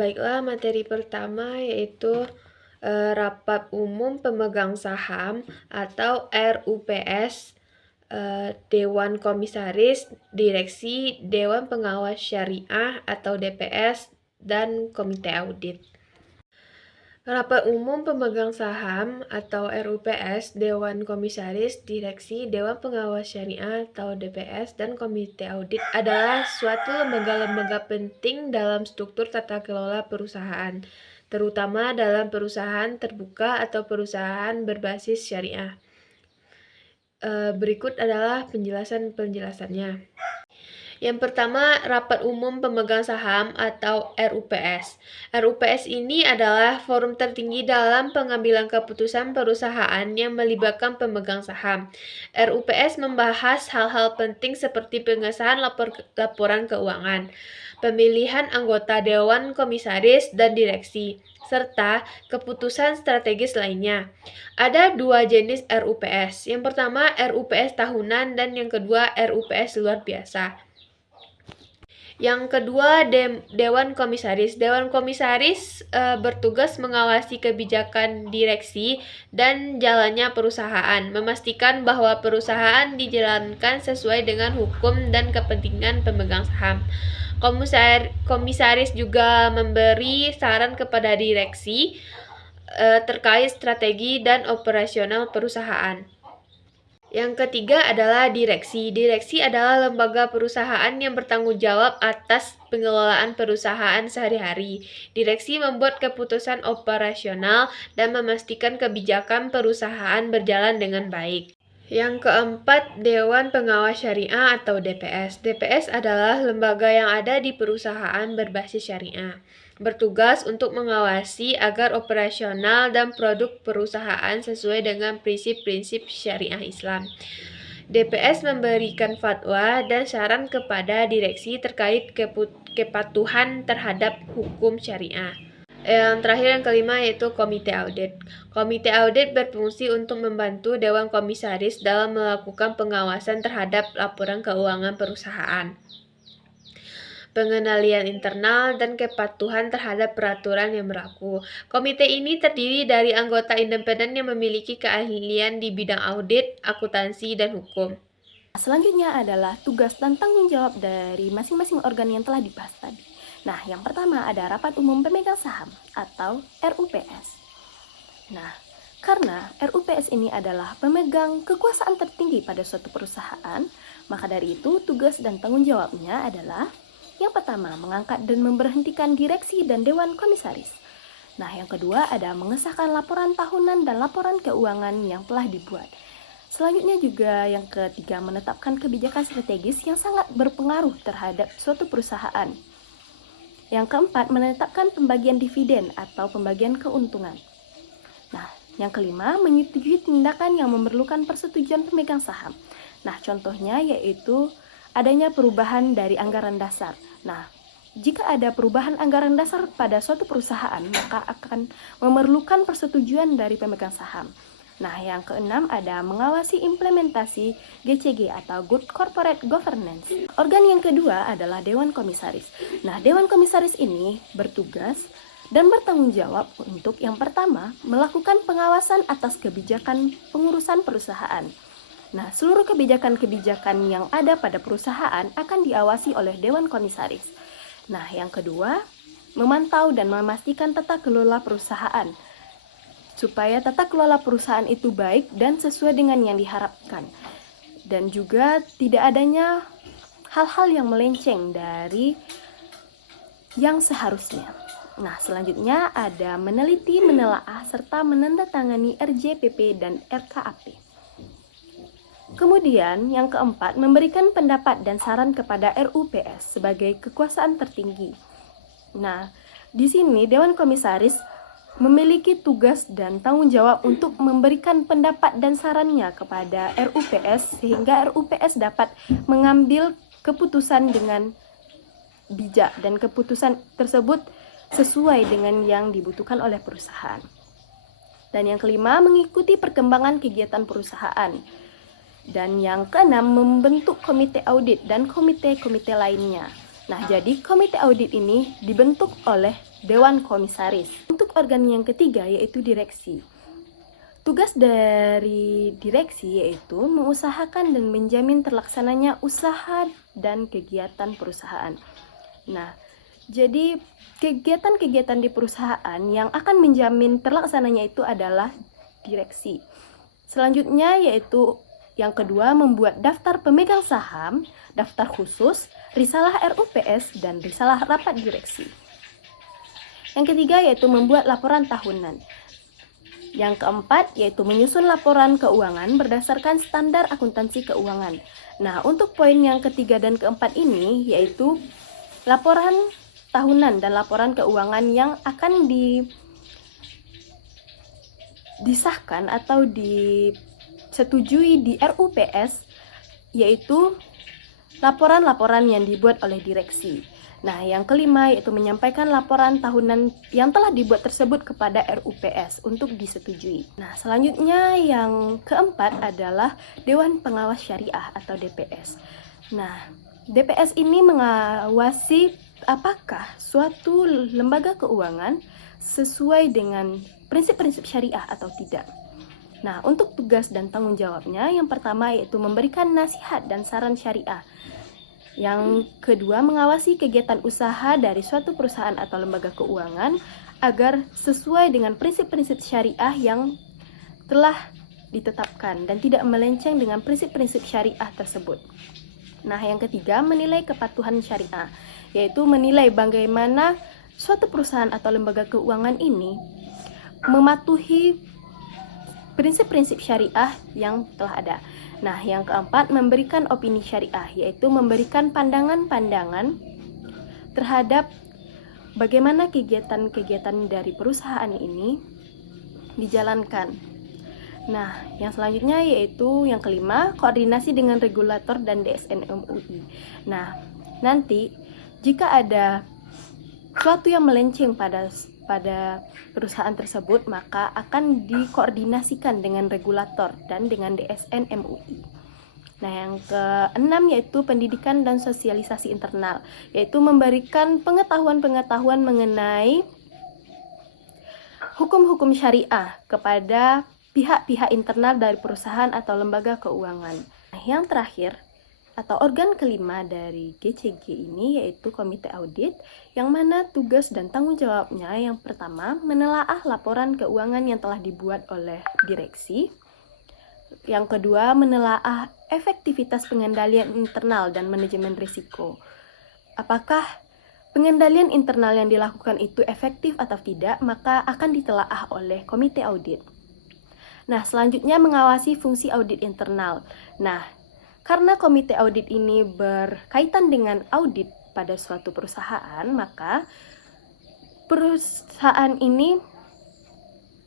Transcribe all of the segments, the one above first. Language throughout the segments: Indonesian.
Baiklah, materi pertama yaitu Rapat Umum Pemegang Saham atau RUPS, Dewan Komisaris, Direksi, Dewan Pengawas Syariah atau DPS, dan Komite Audit. Rapat Umum Pemegang Saham atau RUPS, Dewan Komisaris, Direksi, Dewan Pengawas Syariah atau DPS, dan Komite Audit adalah suatu lembaga-lembaga penting dalam struktur tata kelola perusahaan, terutama dalam perusahaan terbuka atau perusahaan berbasis syariah. Berikut adalah penjelasannya. Yang pertama, Rapat Umum Pemegang Saham atau RUPS. RUPS ini adalah forum tertinggi dalam pengambilan keputusan perusahaan yang melibatkan pemegang saham. RUPS membahas hal-hal penting seperti pengesahan laporan keuangan, pemilihan anggota Dewan Komisaris dan Direksi, serta keputusan strategis lainnya. Ada dua jenis RUPS. Yang pertama, RUPS tahunan, dan yang kedua, RUPS luar biasa. Yang kedua, Dewan Komisaris. Dewan Komisaris bertugas mengawasi kebijakan direksi dan jalannya perusahaan, memastikan bahwa perusahaan dijalankan sesuai dengan hukum dan kepentingan pemegang saham. Komisaris juga memberi saran kepada direksi terkait strategi dan operasional perusahaan. Yang ketiga adalah direksi. Direksi adalah lembaga perusahaan yang bertanggung jawab atas pengelolaan perusahaan sehari-hari. Direksi membuat keputusan operasional dan memastikan kebijakan perusahaan berjalan dengan baik. Yang keempat, Dewan Pengawas Syariah atau DPS. DPS adalah lembaga yang ada di perusahaan berbasis syariah, bertugas untuk mengawasi agar operasional dan produk perusahaan sesuai dengan prinsip-prinsip syariah Islam. DPS memberikan fatwa dan saran kepada direksi terkait kepatuhan terhadap hukum syariah. Yang terakhir, yang kelima, yaitu Komite Audit. Komite Audit berfungsi untuk membantu Dewan Komisaris dalam melakukan pengawasan terhadap laporan keuangan perusahaan, pengendalian internal, dan kepatuhan terhadap peraturan yang berlaku. Komite ini terdiri dari anggota independen yang memiliki keahlian di bidang audit, akuntansi, dan hukum. Selanjutnya adalah tugas dan tanggung jawab dari masing-masing organ yang telah dibahas tadi. Nah, yang pertama ada Rapat Umum Pemegang Saham atau RUPS. Nah, karena RUPS ini adalah pemegang kekuasaan tertinggi pada suatu perusahaan, maka dari itu tugas dan tanggung jawabnya adalah yang pertama, mengangkat dan memberhentikan direksi dan dewan komisaris. Nah, yang kedua ada mengesahkan laporan tahunan dan laporan keuangan yang telah dibuat. Selanjutnya juga yang ketiga, menetapkan kebijakan strategis yang sangat berpengaruh terhadap suatu perusahaan. Yang keempat, menetapkan pembagian dividen atau pembagian keuntungan. Nah, yang kelima, menyetujui tindakan yang memerlukan persetujuan pemegang saham. Nah, contohnya yaitu adanya perubahan dari anggaran dasar. Nah, jika ada perubahan anggaran dasar pada suatu perusahaan, maka akan memerlukan persetujuan dari pemegang saham. Nah, yang keenam ada mengawasi implementasi GCG atau Good Corporate Governance. Organ yang kedua adalah Dewan Komisaris. Nah, Dewan Komisaris ini bertugas dan bertanggung jawab untuk yang pertama, melakukan pengawasan atas kebijakan pengurusan perusahaan. Nah, seluruh kebijakan-kebijakan yang ada pada perusahaan akan diawasi oleh Dewan Komisaris. Nah, yang kedua, memantau dan memastikan tata kelola perusahaan, supaya tata kelola perusahaan itu baik dan sesuai dengan yang diharapkan. Dan juga tidak adanya hal-hal yang melenceng dari yang seharusnya. Nah, selanjutnya ada meneliti, menelaah, serta menandatangani RJPP dan RKAP. Kemudian yang keempat, memberikan pendapat dan saran kepada RUPS sebagai kekuasaan tertinggi. Nah, di sini Dewan Komisaris memiliki tugas dan tanggung jawab untuk memberikan pendapat dan sarannya kepada RUPS sehingga RUPS dapat mengambil keputusan dengan bijak dan keputusan tersebut sesuai dengan yang dibutuhkan oleh perusahaan. Dan yang kelima, mengikuti perkembangan kegiatan perusahaan. Dan yang keenam, membentuk komite audit dan komite-komite lainnya. Nah, jadi komite audit ini dibentuk oleh Dewan Komisaris. Untuk organ yang ketiga yaitu direksi. Tugas dari direksi yaitu mengusahakan dan menjamin terlaksananya usaha dan kegiatan perusahaan. Nah, jadi kegiatan-kegiatan di perusahaan yang akan menjamin terlaksananya itu adalah direksi. Selanjutnya yaitu yang kedua membuat daftar pemegang saham, daftar khusus, risalah RUPS, dan risalah rapat direksi. Yang ketiga yaitu membuat laporan tahunan. Yang keempat yaitu menyusun laporan keuangan berdasarkan standar akuntansi keuangan. Nah, untuk poin yang ketiga dan keempat ini yaitu laporan tahunan dan laporan keuangan yang akan disahkan atau disetujui di RUPS, yaitu laporan-laporan yang dibuat oleh direksi. Nah, yang kelima yaitu menyampaikan laporan tahunan yang telah dibuat tersebut kepada RUPS untuk disetujui. Nah, selanjutnya yang keempat adalah Dewan Pengawas Syariah atau DPS. Nah, DPS ini mengawasi apakah suatu lembaga keuangan sesuai dengan prinsip-prinsip syariah atau tidak. Nah, untuk tugas dan tanggung jawabnya, yang pertama yaitu memberikan nasihat dan saran syariah. Yang kedua, mengawasi kegiatan usaha dari suatu perusahaan atau lembaga keuangan agar sesuai dengan prinsip-prinsip syariah yang telah ditetapkan dan tidak melenceng dengan prinsip-prinsip syariah tersebut. Nah, yang ketiga, menilai kepatuhan syariah, yaitu menilai bagaimana suatu perusahaan atau lembaga keuangan ini mematuhi prinsip-prinsip syariah yang telah ada. Nah, yang keempat, memberikan opini syariah, yaitu memberikan pandangan-pandangan terhadap bagaimana kegiatan-kegiatan dari perusahaan ini dijalankan. Nah, yang selanjutnya yaitu yang kelima, koordinasi dengan regulator dan DSN MUI. Nah, nanti jika ada sesuatu yang melenceng pada perusahaan tersebut, maka akan dikoordinasikan dengan regulator dan dengan DSN MUI. Nah, yang keenam yaitu pendidikan dan sosialisasi internal, yaitu memberikan pengetahuan-pengetahuan mengenai hukum-hukum syariah kepada pihak-pihak internal dari perusahaan atau lembaga keuangan. Nah, yang terakhir atau organ kelima dari GCG ini yaitu komite audit, yang mana tugas dan tanggung jawabnya yang pertama menelaah laporan keuangan yang telah dibuat oleh direksi. Yang kedua, menelaah efektivitas pengendalian internal dan manajemen risiko. Apakah pengendalian internal yang dilakukan itu efektif atau tidak, maka akan ditelaah oleh komite audit. Nah, selanjutnya mengawasi fungsi audit internal. Nah, karena komite audit ini berkaitan dengan audit pada suatu perusahaan, maka perusahaan ini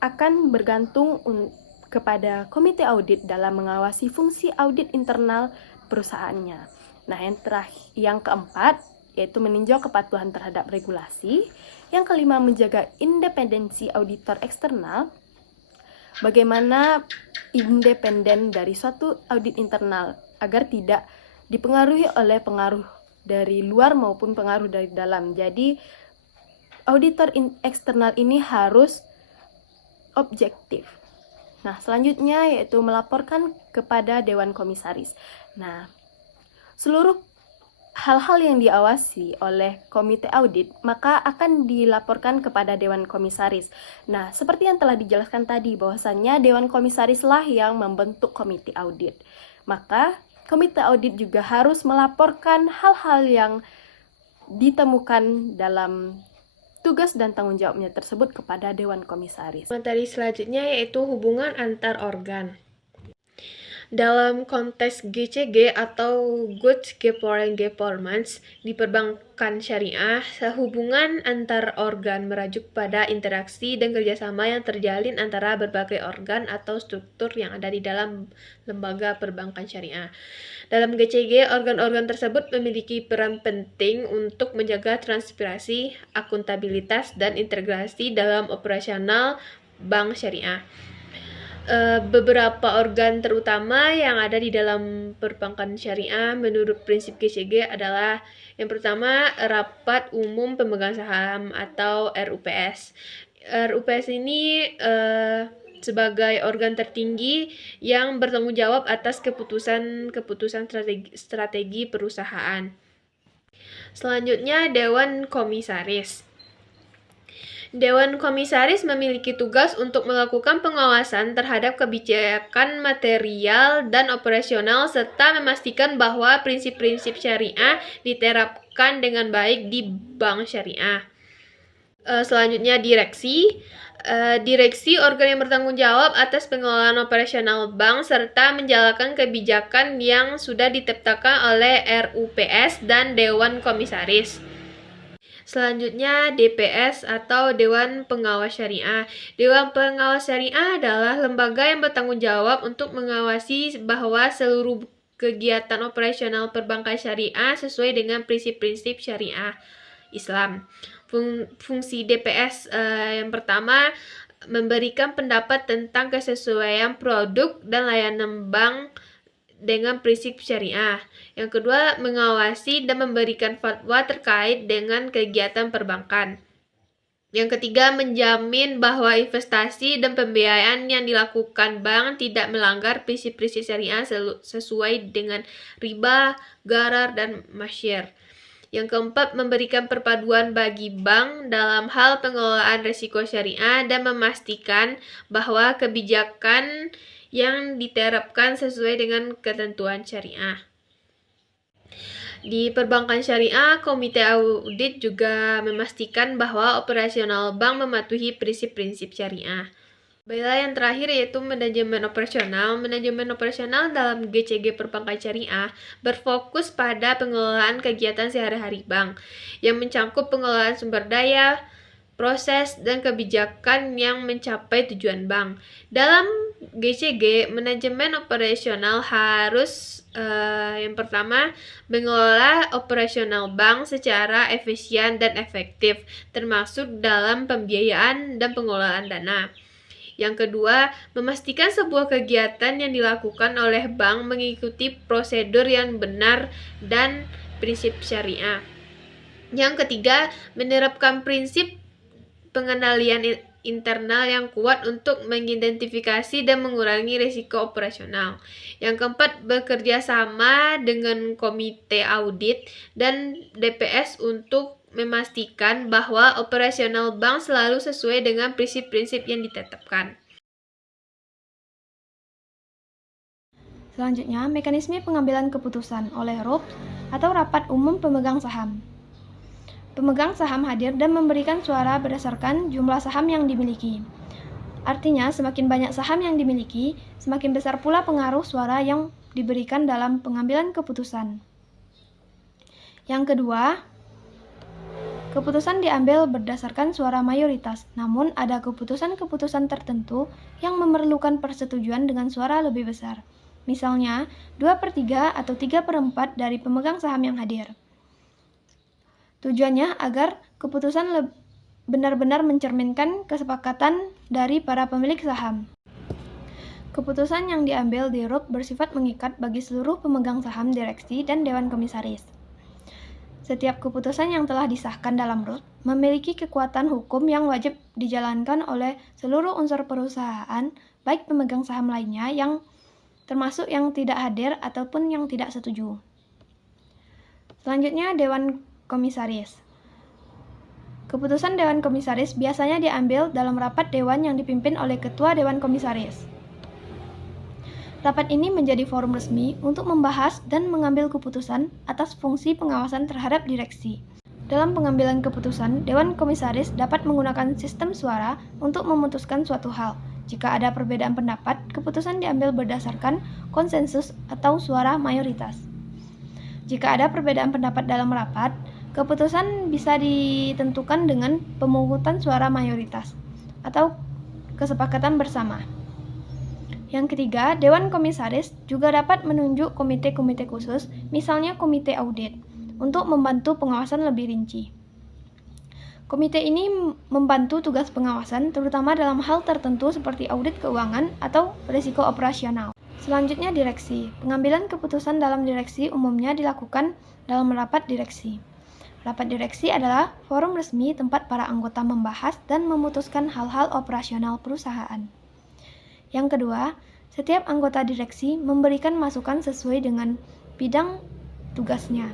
akan bergantung kepada komite audit dalam mengawasi fungsi audit internal perusahaannya. Nah, yang keempat yaitu meninjau kepatuhan terhadap regulasi. Yang kelima, menjaga independensi auditor eksternal. Bagaimana independen dari suatu audit internal agar tidak dipengaruhi oleh pengaruh dari luar maupun pengaruh dari dalam. Jadi, auditor eksternal ini harus objektif. Nah, selanjutnya yaitu melaporkan kepada Dewan Komisaris. Nah, seluruh hal-hal yang diawasi oleh komite audit maka akan dilaporkan kepada Dewan Komisaris. Nah, seperti yang telah dijelaskan tadi bahwasannya Dewan Komisaris lah yang membentuk komite audit. Maka komite audit juga harus melaporkan hal-hal yang ditemukan dalam tugas dan tanggung jawabnya tersebut kepada Dewan Komisaris. Materi selanjutnya yaitu hubungan antar organ. Dalam konteks GCG atau Good Governance di perbankan syariah, hubungan antar organ merujuk pada interaksi dan kerjasama yang terjalin antara berbagai organ atau struktur yang ada di dalam lembaga perbankan syariah. Dalam GCG, organ-organ tersebut memiliki peran penting untuk menjaga transparansi, akuntabilitas, dan integrasi dalam operasional bank syariah. Beberapa organ terutama yang ada di dalam perbankan syariah menurut prinsip GCG adalah yang pertama Rapat Umum Pemegang Saham atau RUPS. RUPS ini sebagai organ tertinggi yang bertanggung jawab atas keputusan strategi perusahaan. Selanjutnya Dewan Komisaris. Dewan Komisaris memiliki tugas untuk melakukan pengawasan terhadap kebijakan material dan operasional serta memastikan bahwa prinsip-prinsip syariah diterapkan dengan baik di bank syariah. Selanjutnya direksi. Direksi organ yang bertanggung jawab atas pengelolaan operasional bank serta menjalankan kebijakan yang sudah ditetapkan oleh RUPS dan Dewan Komisaris. Selanjutnya DPS atau Dewan Pengawas Syariah. Dewan Pengawas Syariah adalah lembaga yang bertanggung jawab untuk mengawasi bahwa seluruh kegiatan operasional perbankan syariah sesuai dengan prinsip-prinsip syariah Islam. Fungsi DPS yang pertama memberikan pendapat tentang kesesuaian produk dan layanan bank dengan prinsip syariah. Yang kedua, mengawasi dan memberikan fatwa terkait dengan kegiatan perbankan. Yang ketiga, menjamin bahwa investasi dan pembiayaan yang dilakukan bank tidak melanggar prinsip-prinsip syariah sesuai dengan riba, gharar, dan masyir. Yang keempat, memberikan perpaduan bagi bank dalam hal pengelolaan risiko syariah dan memastikan bahwa kebijakan yang diterapkan sesuai dengan ketentuan syariah. Di perbankan syariah, komite audit juga memastikan bahwa operasional bank mematuhi prinsip-prinsip syariah. Baiklah, yang terakhir yaitu manajemen operasional. Manajemen operasional dalam GCG perbankan syariah berfokus pada pengelolaan kegiatan sehari-hari bank yang mencakup pengelolaan sumber daya, proses, dan kebijakan yang mencapai tujuan bank. Dalam GCG, manajemen operasional harus yang pertama mengelola operasional bank secara efisien dan efektif, termasuk dalam pembiayaan dan pengelolaan dana. Yang kedua, memastikan sebuah kegiatan yang dilakukan oleh bank mengikuti prosedur yang benar dan prinsip syariah. Yang ketiga, menerapkan prinsip pengendalian internal yang kuat untuk mengidentifikasi dan mengurangi risiko operasional. Yang keempat, bekerja sama dengan komite audit dan DPS untuk memastikan bahwa operasional bank selalu sesuai dengan prinsip-prinsip yang ditetapkan. Selanjutnya, mekanisme pengambilan keputusan oleh RUPS atau Rapat Umum Pemegang Saham. Pemegang saham hadir dan memberikan suara berdasarkan jumlah saham yang dimiliki. Artinya, semakin banyak saham yang dimiliki, semakin besar pula pengaruh suara yang diberikan dalam pengambilan keputusan. Yang kedua, keputusan diambil berdasarkan suara mayoritas, namun ada keputusan-keputusan tertentu yang memerlukan persetujuan dengan suara lebih besar. Misalnya, 2/3 atau 3/4 dari pemegang saham yang hadir. Tujuannya agar keputusan benar-benar mencerminkan kesepakatan dari para pemilik saham. Keputusan yang diambil di RUPS bersifat mengikat bagi seluruh pemegang saham, direksi, dan dewan komisaris. Setiap keputusan yang telah disahkan dalam RUPS memiliki kekuatan hukum yang wajib dijalankan oleh seluruh unsur perusahaan, baik pemegang saham lainnya yang termasuk yang tidak hadir ataupun yang tidak setuju. Selanjutnya, Dewan Komisaris. Keputusan Dewan Komisaris biasanya diambil dalam rapat dewan yang dipimpin oleh Ketua Dewan Komisaris. Rapat ini menjadi forum resmi untuk membahas dan mengambil keputusan atas fungsi pengawasan terhadap direksi. Dalam pengambilan keputusan, Dewan Komisaris dapat menggunakan sistem suara untuk memutuskan suatu hal. Jika ada perbedaan pendapat, keputusan diambil berdasarkan konsensus atau suara mayoritas. Jika ada perbedaan pendapat dalam rapat, keputusan bisa ditentukan dengan pemungutan suara mayoritas atau kesepakatan bersama. Yang ketiga, Dewan Komisaris juga dapat menunjuk komite-komite khusus, misalnya komite audit, untuk membantu pengawasan lebih rinci. Komite ini membantu tugas pengawasan terutama dalam hal tertentu seperti audit keuangan atau risiko operasional. Selanjutnya direksi. Pengambilan keputusan dalam direksi umumnya dilakukan dalam rapat direksi. Rapat direksi adalah forum resmi tempat para anggota membahas dan memutuskan hal-hal operasional perusahaan. Yang kedua, setiap anggota direksi memberikan masukan sesuai dengan bidang tugasnya.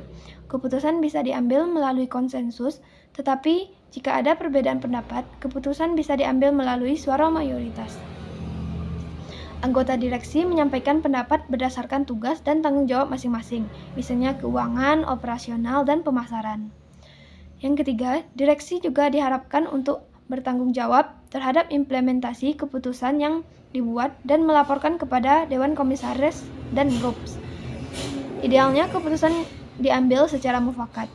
Keputusan bisa diambil melalui konsensus, tetapi jika ada perbedaan pendapat, keputusan bisa diambil melalui suara mayoritas. Anggota direksi menyampaikan pendapat berdasarkan tugas dan tanggung jawab masing-masing, misalnya keuangan, operasional, dan pemasaran. Yang ketiga, direksi juga diharapkan untuk bertanggung jawab terhadap implementasi keputusan yang dibuat dan melaporkan kepada Dewan Komisaris dan RUPS. Idealnya keputusan diambil secara mufakat.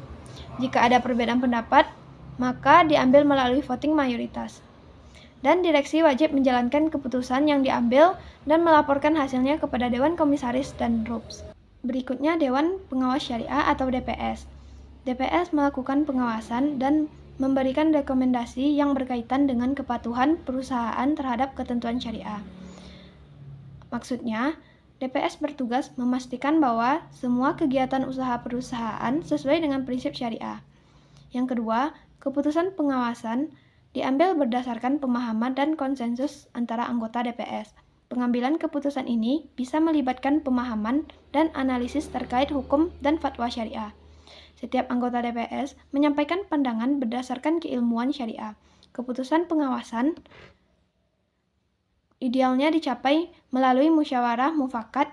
Jika ada perbedaan pendapat, maka diambil melalui voting mayoritas. Dan direksi wajib menjalankan keputusan yang diambil dan melaporkan hasilnya kepada Dewan Komisaris dan RUPS. Berikutnya Dewan Pengawas Syariah atau DPS. DPS melakukan pengawasan dan memberikan rekomendasi yang berkaitan dengan kepatuhan perusahaan terhadap ketentuan syariah. Maksudnya, DPS bertugas memastikan bahwa semua kegiatan usaha perusahaan sesuai dengan prinsip syariah. Yang kedua, keputusan pengawasan diambil berdasarkan pemahaman dan konsensus antara anggota DPS. Pengambilan keputusan ini bisa melibatkan pemahaman dan analisis terkait hukum dan fatwa syariah. Setiap anggota DPS menyampaikan pandangan berdasarkan keilmuan syariah. Keputusan pengawasan idealnya dicapai melalui musyawarah mufakat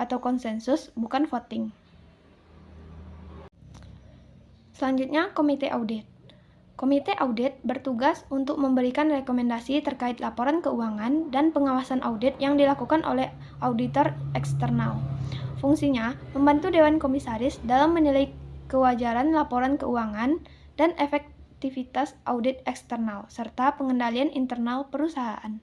atau konsensus, bukan voting. Selanjutnya, komite audit. Komite audit bertugas untuk memberikan rekomendasi terkait laporan keuangan dan pengawasan audit yang dilakukan oleh auditor eksternal. Fungsinya membantu Dewan Komisaris dalam menilai kewajaran laporan keuangan dan efektivitas audit eksternal, serta pengendalian internal perusahaan.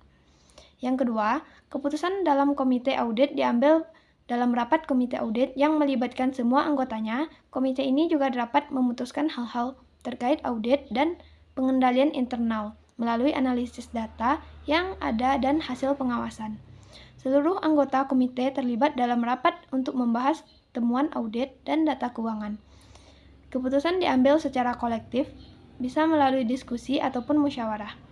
Yang kedua, keputusan dalam komite audit diambil dalam rapat komite audit yang melibatkan semua anggotanya. Komite ini juga dapat memutuskan hal-hal terkait audit dan pengendalian internal melalui analisis data yang ada dan hasil pengawasan. Seluruh anggota komite terlibat dalam rapat untuk membahas temuan audit dan data keuangan. Keputusan diambil secara kolektif, bisa melalui diskusi ataupun musyawarah.